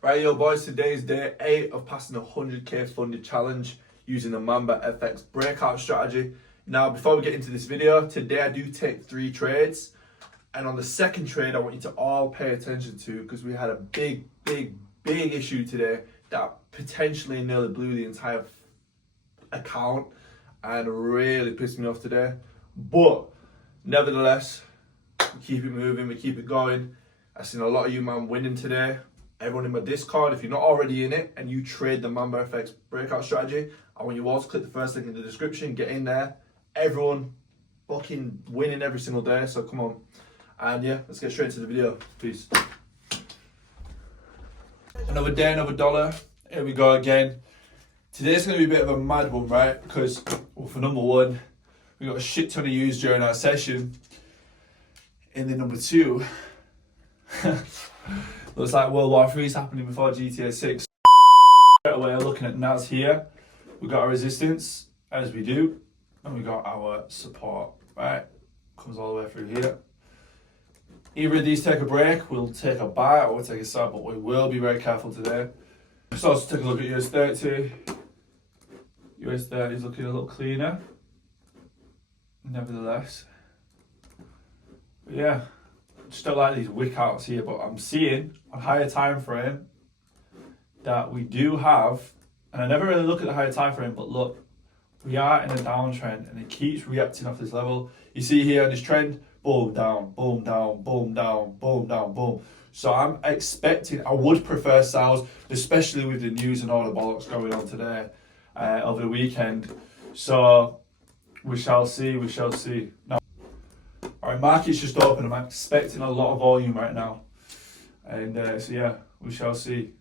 Right, yo boys, today is day 8 of passing the 100k funded challenge using the MambaFX Breakout strategy. Now, before we get into this video, today I do take 3 trades. And on the second trade, I want you to all pay attention to, because we had a big issue today that potentially nearly blew the entire account and really pissed me off today. But nevertheless, we keep it moving, we keep it going. I've seen a lot of you man winning today. Everyone in my Discord, if you're not already in it and you trade the MambaFX Breakout strategy, I want you all to click the first link in the description, get in there. Everyone fucking winning every single day, so come on. And yeah, let's get straight into the video. Peace. Another day, another dollar. Here we go again. Today's going to be a bit of a mad one, right? Because, well, for number one, we got a shit ton of use during our session. And then number two, looks like World War III is happening before GTA 6. Straight away, looking at NAS here, we got our resistance, as we do, and we got our support, right? Comes all the way through here. Either of these take a break, we'll take a buy or we'll take a sell, but we will be very careful today. Let's also take a look at US30. US30 is looking a little cleaner, nevertheless. But yeah. Just don't like these wick outs here, but I'm seeing on higher time frame that we do have, and I never really look at the higher time frame, but look, we are in a downtrend and it keeps reacting off this level. You see here on this trend, boom down, boom down, boom down, boom down, boom. So I'm expecting, I would prefer sells, especially with the news and all the bollocks going on today, over the weekend. So we shall see, we shall see. Now, alright, market's just open. I'm expecting a lot of volume right now. And so yeah, we shall see.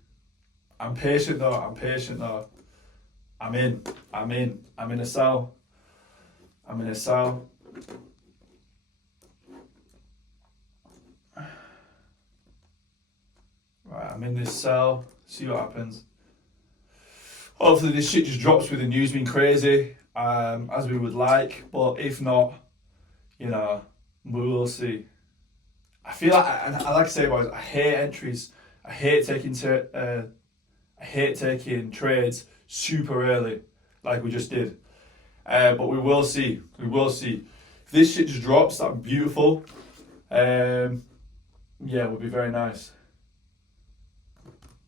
I'm patient though, I'm in a sell. I'm in a sell. Right, I'm in this sell. See what happens. Hopefully this shit just drops with the news being crazy, as we would like. But if not, you know, we will see. I feel like, and I like to say, boys, I hate entries. I hate taking trades super early, like we just did. But we will see. We will see. If this shit just drops, that'd be beautiful. Yeah, it would be very nice.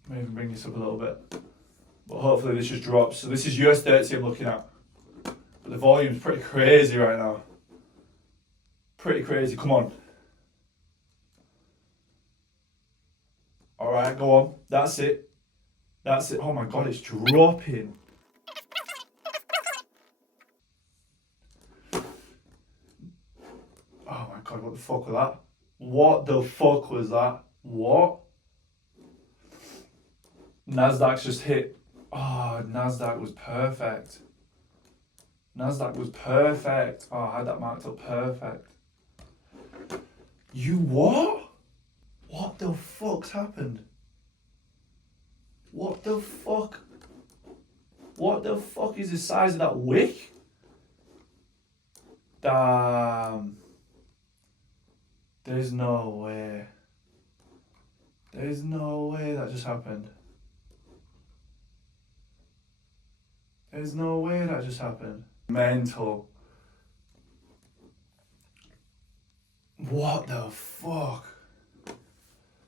Maybe bring this up a little bit. But hopefully this just drops. So this is US30 I'm looking at. But the volume's pretty crazy right now. Pretty crazy, come on. Alright, go on. That's it. That's it. Oh my god, it's dropping. Oh my god, what the fuck was that? What the fuck was that? What? Nasdaq's just hit. Oh, Nasdaq was perfect. Nasdaq was perfect. Oh, I had that marked up perfect. You what? What the fuck's happened? What the fuck? What the fuck is the size of that wick? Damn. There's no way. There's no way that just happened. There's no way that just happened. Mental. What the fuck?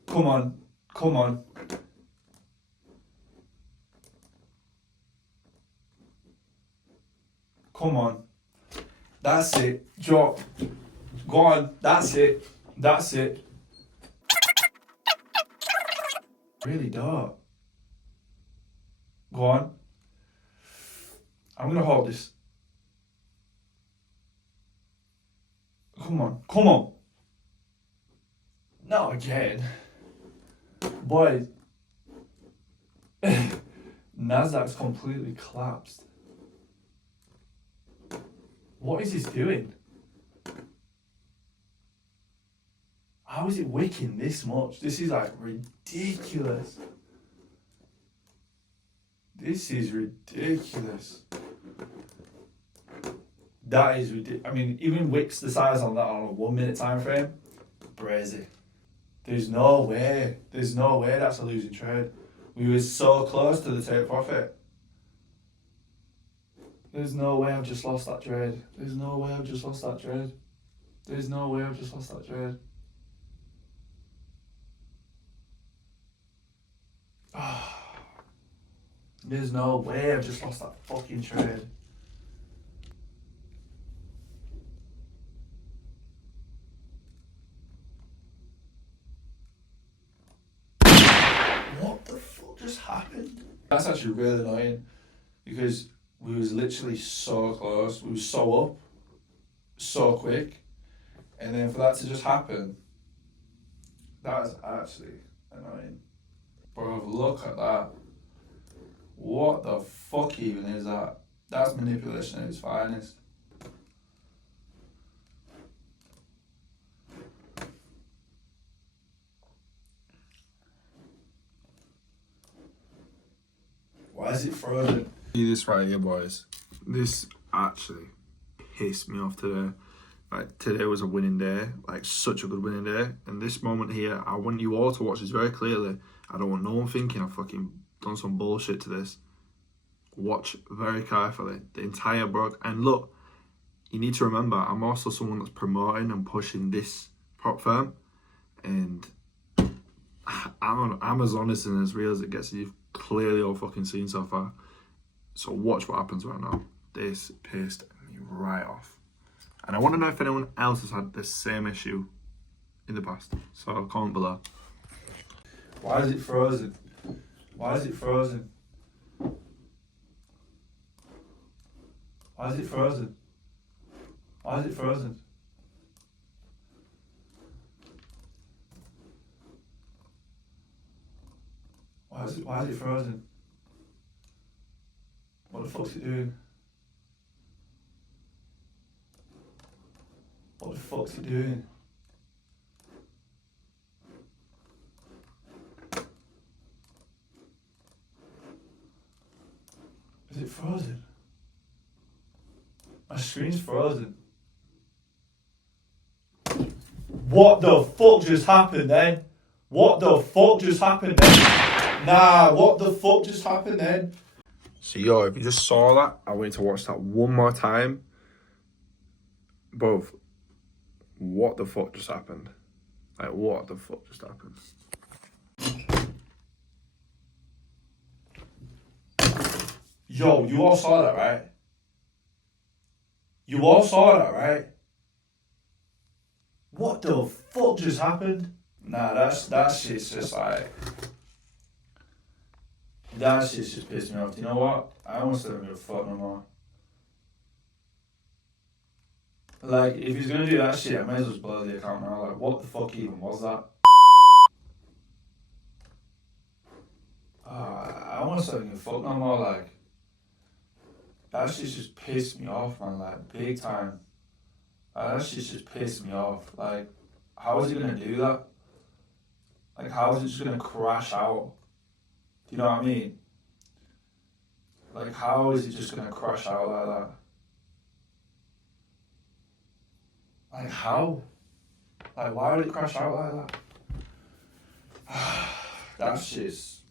Come on, come on. Come on. That's it. Drop. Go on. That's it. That's it. Really dark. Go on. I'm gonna hold this. Come on. Come on. Not again. Boy. Nasdaq's completely collapsed. What is this doing? How is it wicking this much? This is like ridiculous. This is ridiculous. That is ridiculous. I mean, even wicks the size on that on a 1 minute time frame, brazy. There's no way. There's no way that's a losing trade. We were so close to the take profit. There's no way I've just lost that trade. There's no way I've just lost that trade. There's no way I've just lost that trade. There's no way I've just lost that fucking trade. What the fuck just happened? That's actually really annoying because we was literally so close. We was so up, so quick, and then for that to just happen, that's actually annoying. Bro, look at that. What the fuck even is that? That's manipulation at its finest. Why is it frozen? See this right here, boys. This actually pissed me off today. Like, today was a winning day, like such a good winning day. And this moment here, I want you all to watch this very clearly. I don't want no one thinking I've fucking done some bullshit to this. Watch very carefully. The entire broke. And look, you need to remember, I'm also someone that's promoting and pushing this prop firm. And I'm as honest and as real as it gets. You've clearly all fucking seen so far. So watch what happens right now. This pissed me right off. And I want to know if anyone else has had the same issue in the past. So comment below. Why is it frozen? Why is it frozen? Why is it frozen? Why is it frozen? Why is it frozen? What the fuck's it doing? What the fuck's it doing? Is it frozen? My screen's frozen. What the fuck just happened then? What the fuck just happened then? Nah, what the fuck just happened then? So yo, if you just saw that, I want you to watch that one more time. Both. What the fuck just happened? Like, what the fuck just happened? Yo, you all saw that, right? You all saw that, right? What the fuck just happened? Nah, that shit's just like... That shit's just pissed me off. You know what? I almost don't give a fuck no more. Like, if he's gonna do that shit, I may as well just blow the account now. Like, what the fuck even was that? I almost don't give a fuck no more, like... That shit's just pissed me off, man, like, big time. That shit's just pissed me off. Like, how is he gonna do that? Like, how is it just gonna crash out? Do you know what I mean? Like, how is it just gonna crash out like that? Like, how? Like, why would it crash out like that? That's just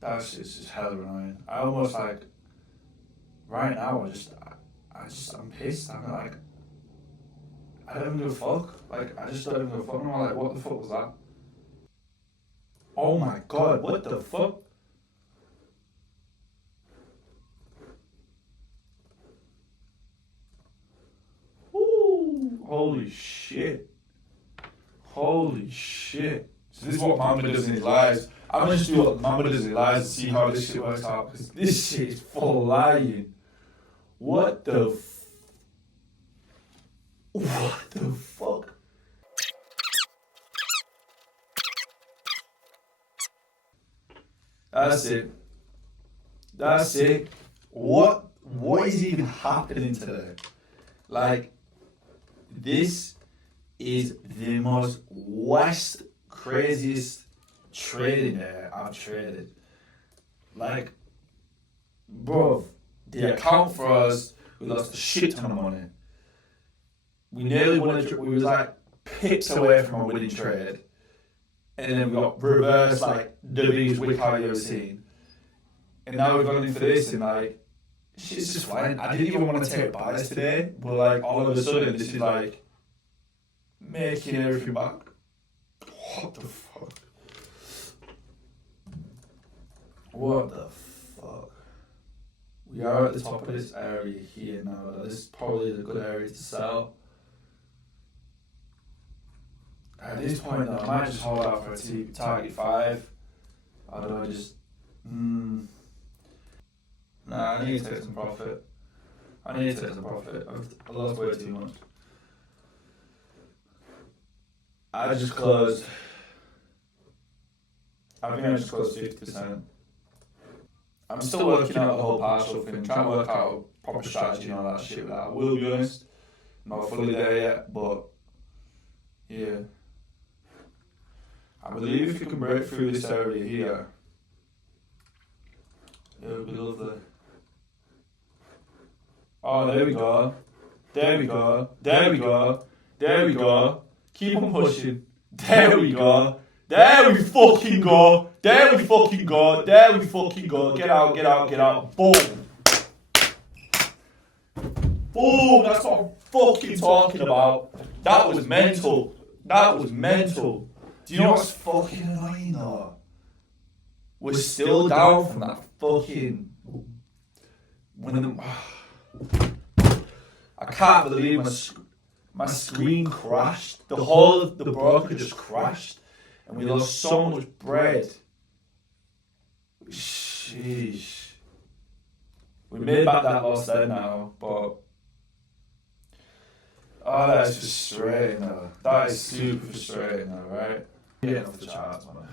just hella annoying. I almost like, right now, I'm pissed. I'm like, I don't even give a fuck. Like, I just don't even give a fuck. I'm like, what the fuck was that? Oh my god, what the fuck? Ooh, holy shit. Holy shit. So this is what Mamba does in his lives. I'm gonna just do what Mamba does in his lives and see how this shit works out. Because this shit is full of lying. What the What the fuck? That's it. That's it. What is even happening today? Like, this is the most craziest trading day I've traded. Like, bro, the account for us, we lost a shit ton of money. We nearly won we was like pips away from a winning trade. and then we got reverse like the biggest wick out you ever seen. And now we've gone in for this, and like shit's just flying. I didn't even want to take buys today, but like all of a sudden this is like making everything back. What the fuck? What the fuck? We are at the top of this area here now. This is probably the good area to sell. At this point though, I might just hold out for a target 5. I don't know, just nah, I need to take some profit. I lost way too much. I just closed. I think I just closed 50%. I'm still working out the whole partial thing, trying to work out proper strategy and all that shit with that. I will be honest, not fully there yet, but yeah. I believe if you can break through this area here, it would be lovely. Oh, there we go. There we go. There we go. There we go. Keep on pushing. There we go. There we fucking go. There we fucking go. There we fucking go. Get out, get out, get out. Boom. Boom. That's what I'm fucking talking about. That was mental. That was mental. Do you know what's fucking annoying though? We're still down from that fucking... I can't believe my screen crashed. The whole of the broker just crashed. And we lost so much bread. Sheesh. We made back that loss there now, but... Oh, that is frustrating though. That is super frustrating though, right? Getting off the charts, man.